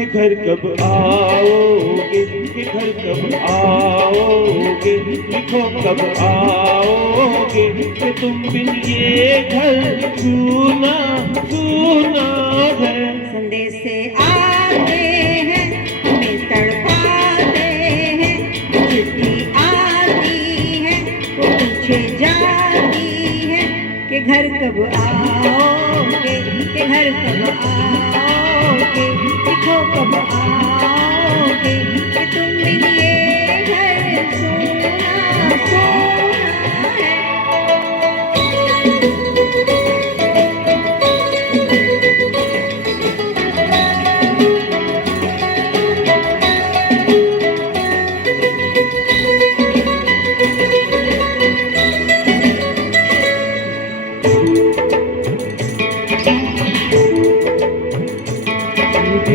कि घर कब आओगे, कि घर कब आओगे, लिखो कब आओगे, कि तुम बिन ये घर सूना सूना है। संदेश से आते हैं, हमें तड़पाते हैं, चिट्ठी आती है, वो पूछे जाती है कि घर कब आओगे, कि घर कब आओगे, लिखो कब आओगे, कि तुम बिन ये घर सोना सोना है।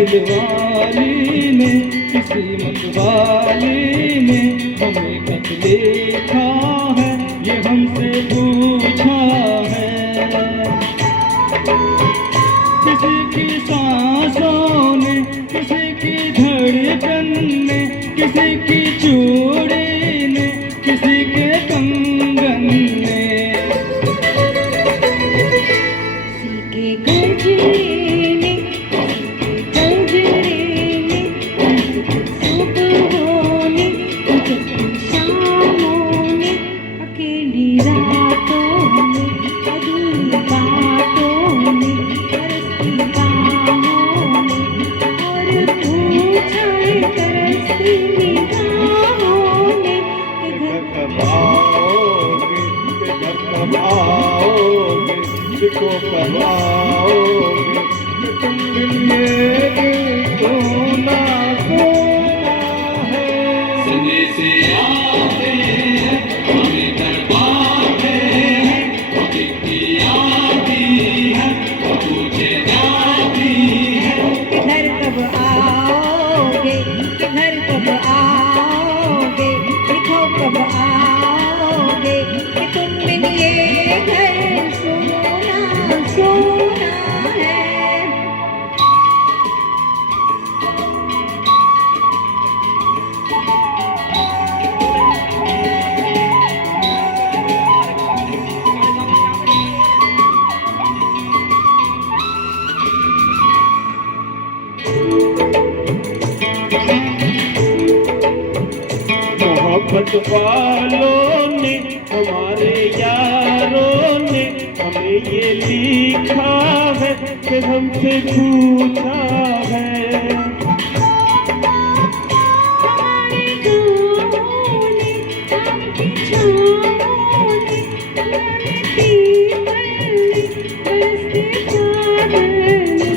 दिलवाली ने, किसी मतवाली ने हमें खत लिखा है, ये हमसे पूछा है। किसी की सांसों ने, किसी की धड़कन ने, किसी की चूड़ी ने, किसी के कंगन ने, किसी के गजरे ने, लिखो कब आओगे, कि तुम बिन ये घर सोना सोना है। संदेश से आते हैं, हमें तड़पाते हैं, वो चिट्ठी आती है, वो पूछे जाती है कि घर कब आओगे, कि घर कब आओगे, लिखो कब आओगे, कि तुम बिन ये घर सोना सोना है। मोहब्बत वालों ने, हमारे यारों ने हमें ये लिखा है, फिर हमसे पूछा है। हमारे गाँवों ने, आपकी छाँवों ने, पुराने पीपल ने, बरसते बादल ने,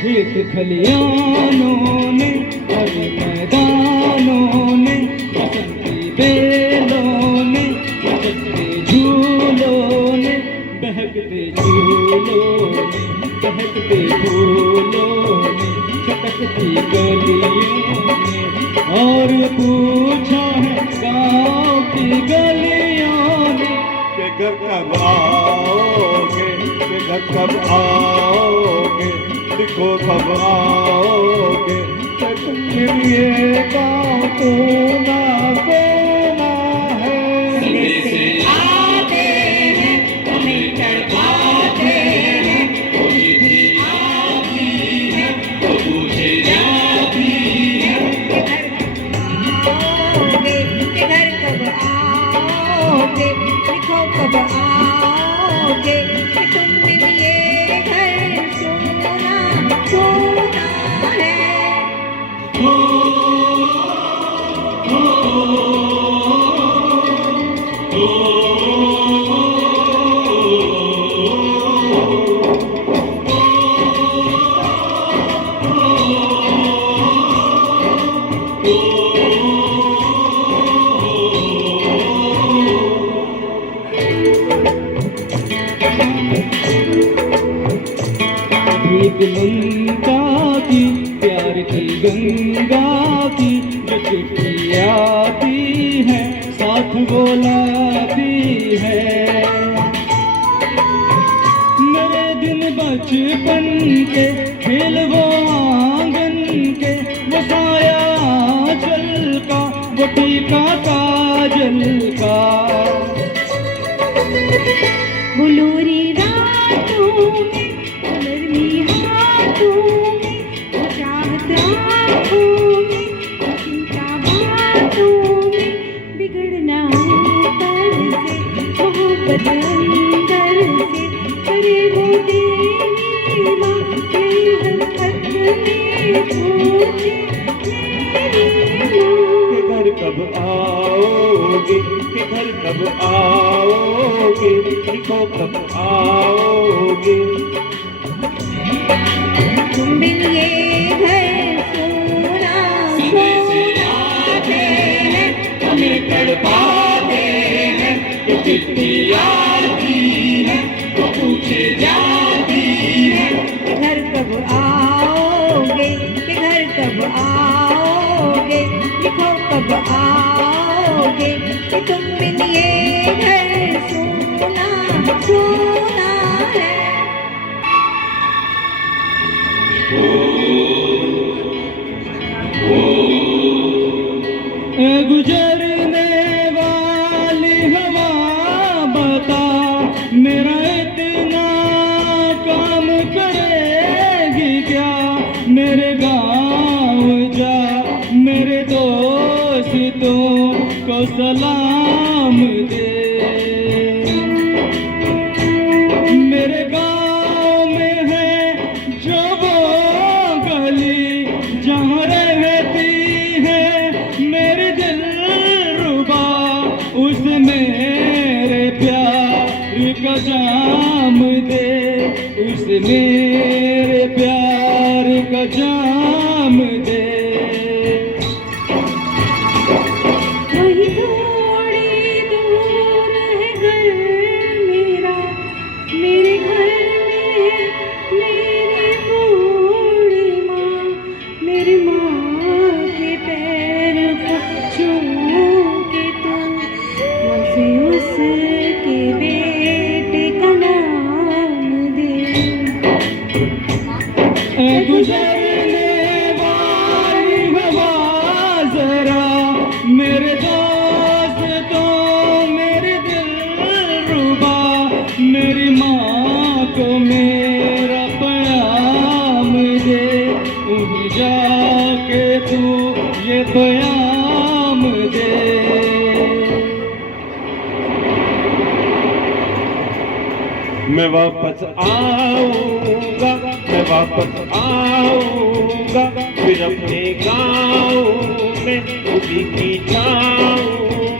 खेत खलियानों ने, हरे मैदानों ने, बसंती बेलों ने, बहकते झूलों ने, बहकते झूलों ने, बहकते फूलों ने, चटकती गलियों ने, और पूछा है गाँव की गलियों ने, कि घर कब आओगे, कि घर कब आओगे, लिखो कब आओगे, कि तुम बिन ये गाँव सोना सोना है। संदेश से आते हैं, हमें तड़पाते हैं, वो चिट्ठी आती है, वो पूछे जाती है कि घर कब आओगे, लिखो कब आओगे, कि तुम बिन ये घर सोना सोना है। गंगा की, प्यार की गंगा की, जो चिट्ठी आती है, साथ बोलाती है। मेरे दिन बचपन के खेल वो आंगन के, वो साया आंचल का, वो टीका काजल का। बुलूरी रातों में, नरमी हाथों में, वो चाहत आँखों में, वो चिंता बातों में, बिगड़ना ऊपर से, मोहब्बत अंदर से, करे वो तेरी माँ, तेरी हरकत में पूछे मेरी माँ। के घर कब आओगे, के घर कब आओगे, लिखो कब आओगे। तुम बिन ये घर सोना सोना आते हैं, हमें तड़पाते हैं, तो चिट्ठी आती है, तो पूछे जाती है। घर कब आओगे, कि घर कब आओगे, लिखो कब आओगे, कि तुम बिन ये घर सोना सोना है। गुजरने वाली हवा बता, मेरा इतना काम करेगी क्या। मेरे गाँव जा, मेरे दोस्तों को सलाम दे। मेरे गाँव में है जो वो गली, जहाँ रहती है मेरी दिलरुबा, उस मेरे प्यार का जाम दे, उस मेरे प्यार का जाम दे। वही थोड़ी दूर है घर मेरा, मेरे घर में है मेरी बूढ़ी माँ, मेरी माँ के पैर को छू के तू मुझे उसके बेटे का नाम दे। गुजरने वाली हवा जरा, मेरे दोस्तों मेरी दिलरुबा, मेरी माँ को मेरा प्याम दे, उन्हें जाके तू ये प्याम दे। मैं वापस आऊंगा, मैं वापस आऊंगा, फिर अपने गाँव में उसी की छाँव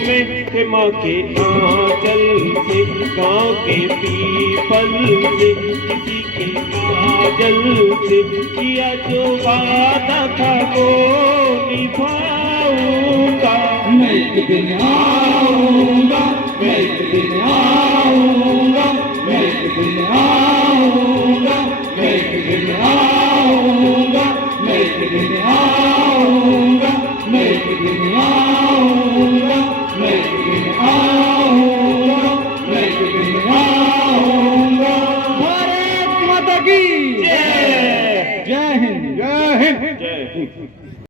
में, के माँ के आंचल से, गाँव के पीपल से, किसी के काजल से, किया जो वादा था वो निभाऊंगा। मैं एक दिन आऊंगा, मैं एक दिन आऊंगा, मैं एक दिन आऊंगा, मैं एक दिन आऊंगा, मैं एक दिन आऊंगा।